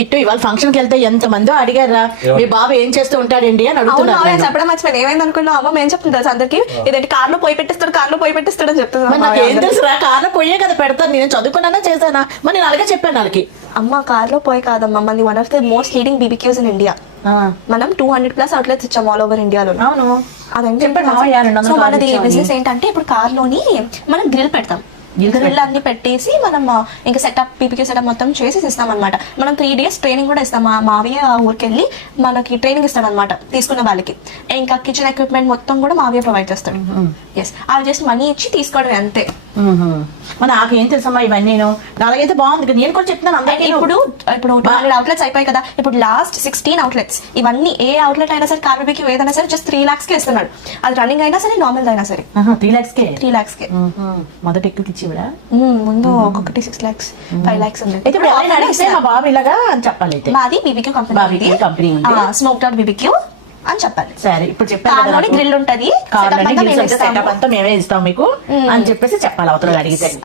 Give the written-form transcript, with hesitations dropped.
Kit ఇవాళ function కి వెళ్తే ఎంత మందో అడిగారా మీ బాబు ఏం చేస్తూ ఉంటాడండి అని అడుగుతున్నారు. చెప్పడం మర్చిపోయింది. ఏమైంది అనుకున్నావు అమ్మ? మేము చెప్తుంది తెలుసు అందరికి, ఇదేంటి కార్లో పోయి పెట్టిస్తాడు అని చెప్తున్నాను. నాకు ఏం తెలుసు రా, కార్లో పోయే కదా పెడతాను. నేను చదువుకున్నానా చేశానా? మరి నేను అలాగే చెప్పాను వాళ్ళకి. అమ్మ కార్లో పోయి కాదమ్మా, మనది one of the most leading BBQs in India. మనం 200+ అవుట్లెట్స్ ఇచ్చాం ఆల్ ఓవర్ ఇండియాలో. అవును అదంటే సో మనది బిజినెస్ ఏంటంటే ఇప్పుడు కార్ లోని మనం గ్రిల్ పెడతాం. గ్రిల్ అన్ని పెట్టేసి మనం ఇంకా సెటప్ BBQ సెటప్ మొత్తం చేసి ఇస్తాం అనమాట. మనం 3 days ట్రైనింగ్ కూడా ఇస్తాం. మావయ్య ఊరికి వెళ్ళి మనకి ట్రైనింగ్ ఇస్తాడు అనమాట తీసుకున్న వాళ్ళకి. ఇంకా కిచెన్ ఎక్విప్మెంట్ మొత్తం కూడా మావయ్య ప్రొవైడ్ చేస్తాడు. ఎస్, అవి జస్ట్ మనీ ఇచ్చి తీసుకోవడం అంతే. మరి నాకేం తెలుసమ్మా ఇవన్నీ. నాలుగైతే బాగుంది, నేను కూడా చెప్తున్నాను అందరికీ. ఇప్పుడు 200 అవుట్లెట్స్ అయిపోయి కదా, ఇప్పుడు లాస్ట్ 16 అవుట్లెట్స్. ఇవన్నీ ఏ అవుట్లెట్ అయినా సరే, కార్ BBQ ఏదైనా సరే జస్ట్ 3 lakhs కి ఇస్తున్నాడు. అది రన్నింగ్ అయినా సరే, నార్మల్ అయినా సరే 3 lakhs కే. 3 lakhs కే మొదటి ఎక్కువ ఇచ్చి ముందు ఒక్కొక్కటి 6 lakhs 5 lakhs ఉంది. అయితే ఇప్పుడు ఎవరైనా అడిగితే మా బాబు ఇలాగా అని చెప్పాలి. అయితే మాది BBQ company, smoked out BBQ అని చెప్పాలి. సరే, ఇప్పుడు చెప్పాలి గ్రిల్ ఉంటది, సెటప్ అంతా మేమే ఇస్తాం మీకు అని చెప్పేసి చెప్పాలి అవతల అడిగితే.